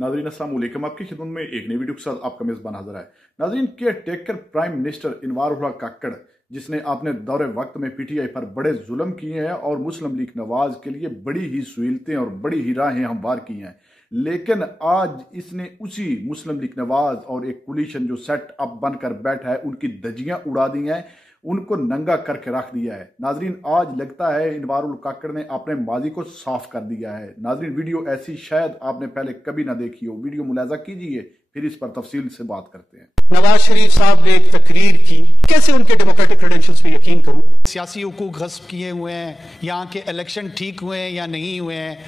नाज़रीन अस्सलाम वालेकुम, आपकी खिदमत में एक नई वीडियो के साथ आपका मेज़बान हाज़िर है। नाज़रीन, केयर टेकर प्राइम मिनिस्टर इनवारुल्लाह काकड़, जिसने अपने दौरे वक्त में पीटीआई पर बड़े जुल्म किए हैं और मुस्लिम लीग नवाज के लिए बड़ी ही सहूलतें और बड़ी ही राहें हमवार की हैं, लेकिन आज इसने उसी मुस्लिम लीग नवाज और एक कोलिशन जो सेट अप बनकर बैठा है उनकी धज्जियां उड़ा दी हैं, उनको नंगा करके रख दिया है। नाजरीन, आज लगता है इनवारुल काकड़ ने अपने माजी को साफ कर दिया है। नाजरीन, वीडियो ऐसी शायद आपने पहले कभी ना देखी हो, वीडियो मुलाजा कीजिए, फिर इस पर तफसील से बात करते हैं। नवाज शरीफ साहब ने एक तकरीर की, कैसे उनके डेमोक्रेटिक क्रेडेंशियल्स पे यकीन करूं? सियासी हुकूक गस्ब किए हुए हैं, यहाँ के इलेक्शन ठीक हुए हैं या नहीं हुए हैं,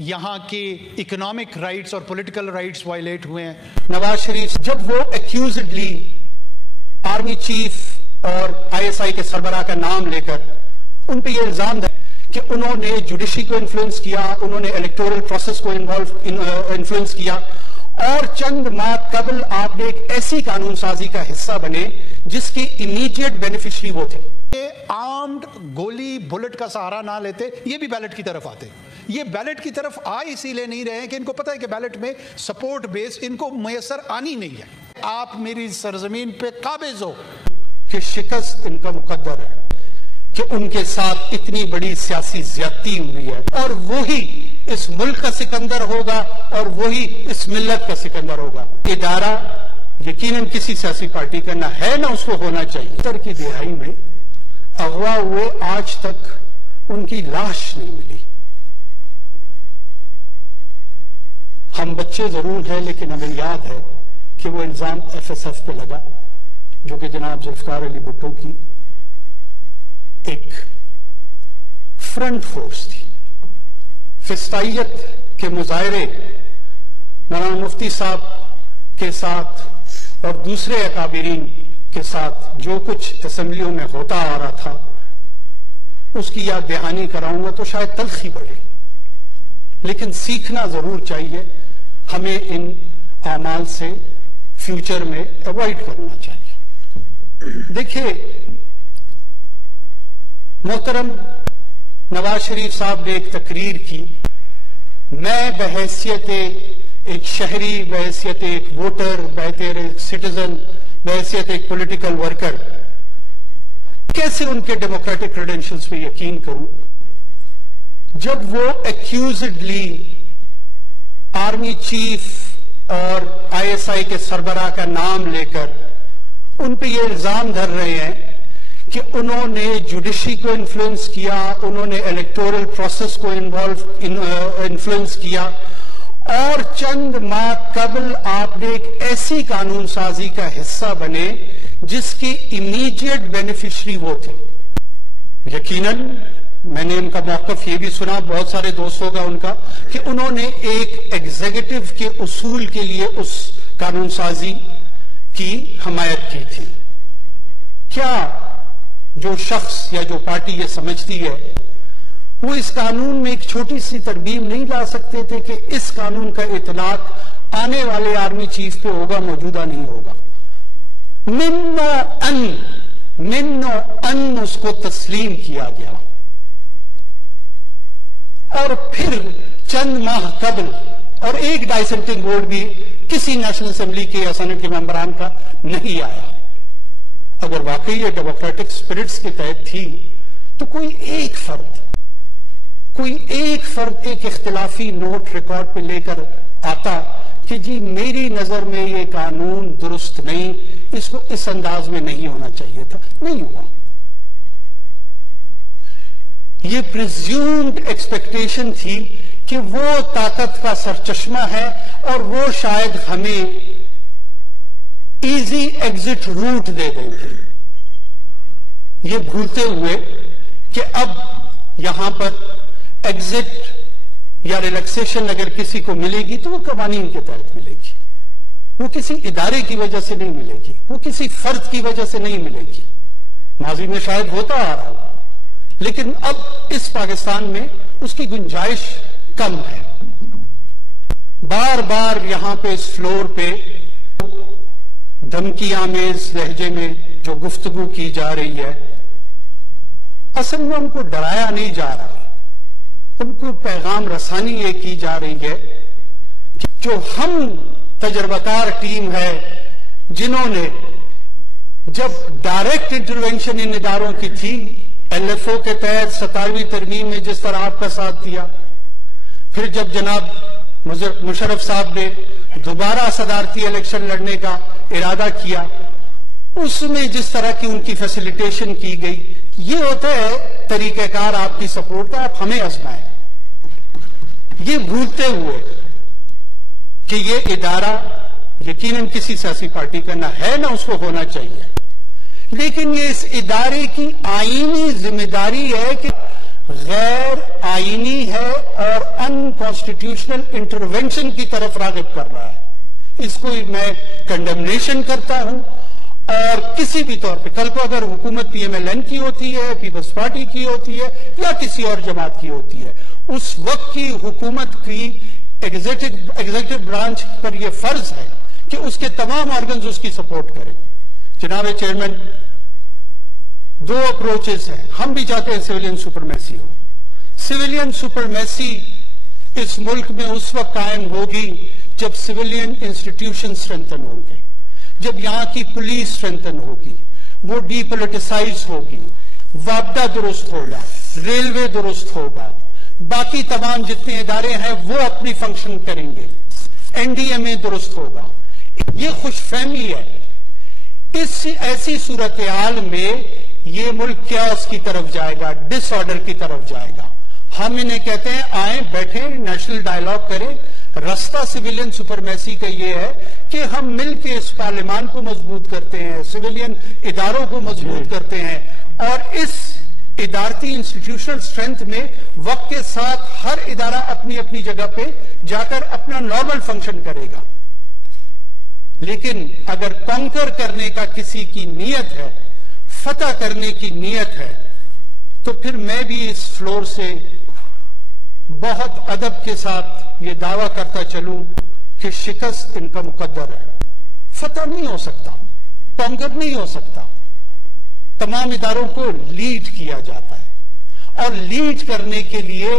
यहाँ के इकोनॉमिक राइट्स और पॉलिटिकल राइट्स वायलेट हुए हैं। नवाज शरीफ जब वो एक्यूज्डली आर्मी चीफ और आईएसआई के सरबराह का नाम लेकर उन पे ये इल्जाम है कि उन्होंने जुडिशरी को इन्फ्लुएंस किया, उन्होंने इलेक्टोरल प्रोसेस को इन्फ्लुएंस किया, और चंद माह कबल आपने एक ऐसी कानून साजी का हिस्सा बने जिसकी इमीडिएट बेनिफिशियरी वो थे। ये आर्म्ड गोली बुलेट का सहारा ना लेते, ये भी बैलेट की तरफ आते। ये बैलेट की तरफ आ इसीलिए नहीं रहे हैं कि इनको पता है कि बैलेट में सपोर्ट बेस इनको मैसर आनी नहीं है। आप मेरी सरजमीन पे काबिज हो कि शिकस्त इनका मुकद्दर है, कि उनके साथ इतनी बड़ी सियासी ज्यादती हुई है, और वही इस मुल्क का सिकंदर होगा और वही इस मिल्लत का सिकंदर होगा। इदारा यकीनन किसी सियासी पार्टी का ना है ना उसको होना चाहिए। उत्तर की दिहाई में अगवा हुए आज तक उनकी लाश नहीं मिली। हम बच्चे जरूर हैं, लेकिन हमें याद है कि वो इल्जाम एफएसएफ पे लगा, जो कि जनाब जुल्फकार अली भुट्टो की एक फ्रंट फोर्स थी। फिस्ताइयत के मुजाहरे मौलाना मुफ्ती साहब के साथ और दूसरे अकाबिरीन के साथ जो कुछ असेंबलियों में होता आ रहा था, उसकी याद दहानी कराऊंगा तो शायद तलखी बढ़े, लेकिन सीखना जरूर चाहिए। हमें इन आमाल से फ्यूचर में अवॉइड करना चाहिए। देखिए मोहतरम नवाज शरीफ साहब ने एक तकरीर की, मैं बहैसियत एक शहरी, बहैसियत एक वोटर, बहैसियत एक सिटीजन, बहैसियत एक पॉलिटिकल वर्कर कैसे उनके डेमोक्रेटिक क्रेडेंशियल्स पे यकीन करूं जब वो एक्यूज्डली आर्मी चीफ और आईएसआई के सरबराह का नाम लेकर उन पे ये इल्जाम धर रहे हैं कि उन्होंने जुडिशरी को इन्फ्लुएंस किया, उन्होंने इलेक्टोरल प्रोसेस को इन्फ्लुएंस किया, और चंद माह कबल आपने एक ऐसी कानून साजी का हिस्सा बने जिसकी इमीडिएट बेनिफिशियरी वो थे। यकीनन मैंने उनका मौकफ ये भी सुना, बहुत सारे दोस्तों का उनका, कि उन्होंने एक एग्जीक्यूटिव के उसूल के लिए उस कानून साजी की हमायत की थी। क्या जो शख्स या जो पार्टी ये समझती है वो इस कानून में एक छोटी सी तरमीम नहीं ला सकते थे कि इस कानून का इतलाक आने वाले आर्मी चीफ पे होगा, मौजूदा नहीं होगा? मिन्नो अन उसको तस्लीम किया गया, और फिर चंद माह कबल और एक डाइसेंटिंग वोट भी किसी नेशनल असेंबली के या सेनेट के मेंबरान का नहीं आया। अगर वाकई ये डेमोक्रेटिक स्पिरिट्स के तहत थी तो कोई एक फर्द एक इख्तिलाफी नोट रिकॉर्ड पे लेकर आता कि जी मेरी नजर में ये कानून दुरुस्त नहीं, इसको इस अंदाज में नहीं होना चाहिए था। नहीं हुआ। ये प्रिज्यूम्ड एक्सपेक्टेशन थी कि वो ताकत का सरचश्मा है और वो शायद हमें इजी एग्जिट रूट दे देंगे, ये भूलते हुए कि अब यहां पर एग्जिट या रिलैक्सेशन अगर किसी को मिलेगी तो वो कवानीन के तहत मिलेगी, वो किसी इदारे की वजह से नहीं मिलेगी, वो किसी फर्द की वजह से नहीं मिलेगी। माजी में शायद होता आ रहा हो, लेकिन अब इस पाकिस्तान में उसकी गुंजाइश कम है। बार बार यहां पे इस फ्लोर पे धमकी आमेज लहजे में जो गुफ्तगू की जा रही है, असल में उनको डराया नहीं जा रहा, उनको पैगाम रसानी ये की जा रही है जो हम तजर्बाकार टीम है जिन्होंने जब डायरेक्ट इंटरवेंशन इन इदारों की थी, LFO के तहत 27वीं तरमीम में जिस तरह आपका साथ दिया, फिर जब जनाब मुशर्रफ साहब ने दोबारा सदारती इलेक्शन लड़ने का इरादा किया, उसमें जिस तरह की उनकी फैसिलिटेशन की गई, ये होता है तरीक़ेकार आपकी सपोर्ट का। आप हमें आजमाएं, ये भूलते हुए कि ये इदारा यकीनन किसी सियासी पार्टी का ना है ना उसको होना चाहिए, लेकिन ये इस इदारे की आईनी जिम्मेदारी है कि गैर आईनी है और अनकॉन्स्टिट्यूशनल इंटरवेंशन की तरफ रागिब कर रहा है। इसको मैं कंडेमनेशन करता हूं, और किसी भी तौर पे कल को अगर हुकूमत PMLN की होती है, पीपल्स पार्टी की होती है या किसी और जमात की होती है, उस वक्त की हुकूमत की एग्जीक्यूटिव ब्रांच पर यह फर्ज है कि उसके तमाम ऑर्गन्स उसकी सपोर्ट करें। जनाब चेयरमैन, दो अप्रोचेस हैं। हम भी चाहते हैं सिविलियन सुपरमेसी हो। सिविलियन सुपरमेसी इस मुल्क में उस वक्त कायम होगी जब सिविलियन इंस्टीट्यूशन स्ट्रेंथन होंगे, जब यहां की पुलिस स्ट्रेंथन होगी, वो डीपोलिटिसाइज होगी, वापदा दुरुस्त होगा, रेलवे दुरुस्त होगा, बाकी तमाम जितने इदारे हैं वो अपनी फंक्शन करेंगे, NDMA दुरुस्त होगा। ये खुशफहमी है। इस ऐसी सूरत हाल में ये मुल्क क्यास की तरफ जाएगा, डिसऑर्डर की तरफ जाएगा। हम इन्हें कहते हैं आए बैठे नेशनल डायलॉग करें। रास्ता सिविलियन सुपरमेसी का ये है कि हम मिलकर इस पार्लियामान को मजबूत करते हैं, सिविलियन इदारों को मजबूत करते हैं, और इस इदारती इंस्टीट्यूशनल स्ट्रेंथ में वक्त के साथ हर इदारा अपनी अपनी जगह पे जाकर अपना नॉर्मल फंक्शन करेगा। लेकिन अगर कॉन्कर करने का किसी की नीयत है, फतह करने की नीयत है, तो फिर मैं भी इस फ्लोर से बहुत अदब के साथ ये दावा करता चलूं कि शिकस्त इनका मुकद्दर है। फतह नहीं हो सकता, कॉन्कर नहीं हो सकता। तमाम इदारों को लीड किया जाता है, और लीड करने के लिए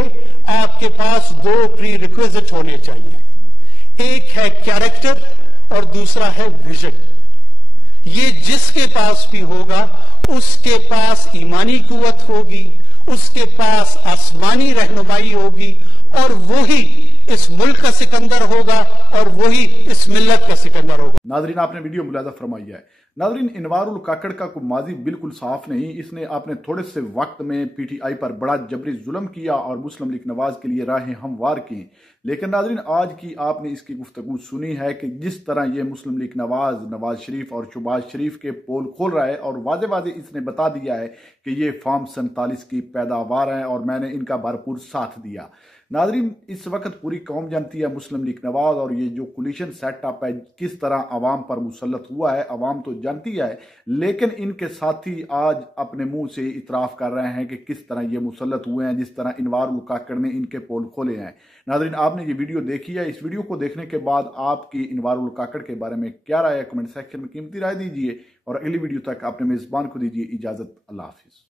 आपके पास दो प्री रिक्विजिट होने चाहिए। एक है कैरेक्टर और दूसरा है विजन। ये जिसके पास भी होगा उसके पास ईमानी कुव्वत होगी, उसके पास आसमानी रहनुमाई होगी, और वही इस मुल्क का सिकंदर होगा और वही इस मिल्लत का सिकंदर होगा। नाजरीन, आपने वीडियो मुलाजा फरमाई है। नाजरीन, इनवारुल काकड़ का कोई माजी बिल्कुल साफ नहीं। इसने अपने थोड़े से वक्त में PTI पर बड़ा जबरी जुल्म किया और मुस्लिम लीग नवाज के लिए राहें हमवार की। लेकिन नाजरीन, आज की आपने इसकी गुफ्तगू सुनी है कि जिस तरह ये मुस्लिम लीग नवाज शरीफ और शहबाज शरीफ के पोल खोल रहा है, और वादे वादे इसने बता दिया है कि ये फार्म 47 की पैदावार है और मैंने इनका भरपूर साथ दिया। नाजरीन, इस वक्त पूरी कौम जानती है मुस्लिम लीग नवाज और ये जो कोलिशन सेटअप है किस तरह अवाम पर मुसल्लत हुआ है, अवाम तो जानती है, लेकिन इनके साथी आज अपने मुंह से इतराफ कर रहे हैं कि किस तरह ये मुसल्लत हुए हैं, जिस तरह इनवारुल काकड़ ने इनके पोल खोले हैं। नाजरीन, आपने ये वीडियो देखी है। इस वीडियो को देखने के बाद आपकी इनवारुल काकड़ के बारे में क्या राय है, कमेंट सेक्शन में कीमती राय दीजिए, और अगली वीडियो तक अपने मेजबान को दीजिए इजाजत। अल्लाह हाफिज।